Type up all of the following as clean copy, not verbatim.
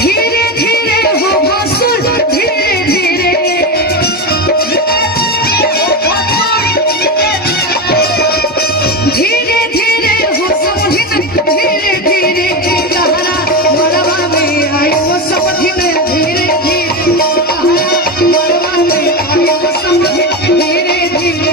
धीरे धीरे हो भसुर धीरे धीरे धीरे धीरे हो समधिन धीरे धीरे कहरा मरवा में आई वो समधिन धीरे धीरे कहरा मरवा में आई वो समधिन धीरे धीरे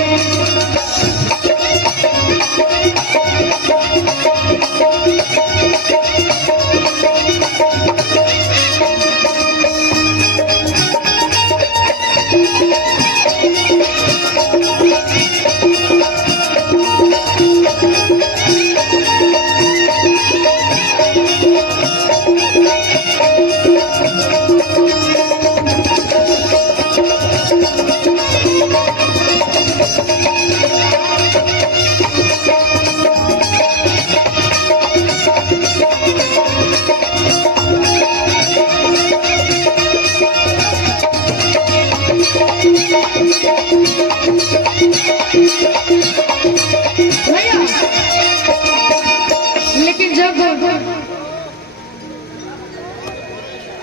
लेकिन जब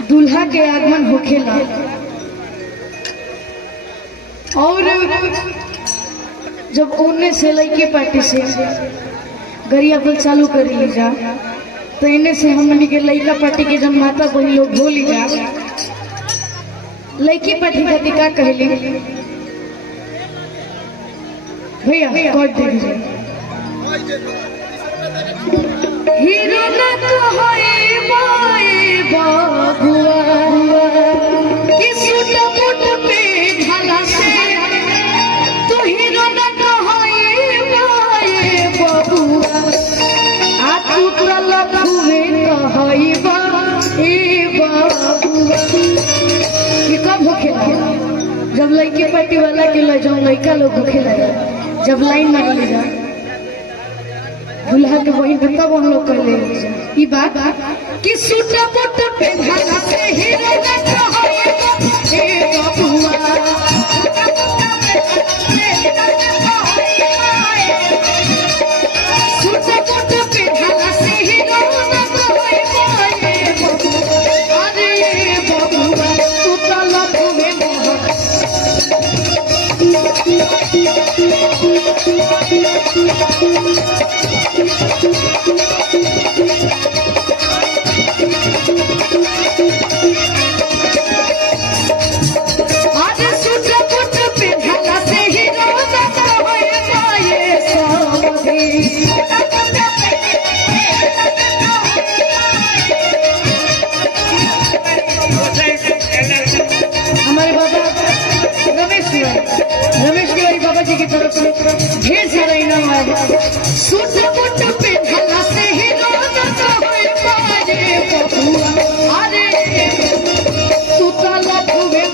दूल्हा के आगमन होखेला और जब उन्ने से लड़के पार्टी से गरिया बल चालू कर ली जा तो इन्हें से हमने के लड़का पार्टी के जब माता बहन लोग बोली जा लड़की पार्टी खाती का कहली भैया कट दे दीजिए हीरो ना तो होए बाए बाबुआ कि सूटा मुट पे ढाला से तो हीरो ना तो होए बाए बाबुआ आ तू तला घूमे तो होए बाए बाबुआ ये कब होखेला जब लड़की पार्टी वाला के ले जाऊं लड़का लोग होखेला जब लाइन में ले जा दूल्हा के वही तब हम लोग कर ले ई बात कि सूटा मोट पे ढाला से हीरो ना तो होए हे बाबुआ सूटा मोट पे ढाला से हीरो ना तो होए अरे बाबुआ तू तला घूमे हमारे बाबा रमेश तिवारी बाबा जी की तरफ से ढेर सारा इनाम आया सूट बूट पे ढाला से ही रोना तो होए पाए बबुआ अरे तू तला घूमे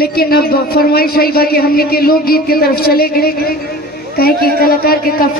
लेकिन अब फरमाइश आई बा कि हमने के लोकगीत की तरफ चले गए कहे कि कलाकार के काफी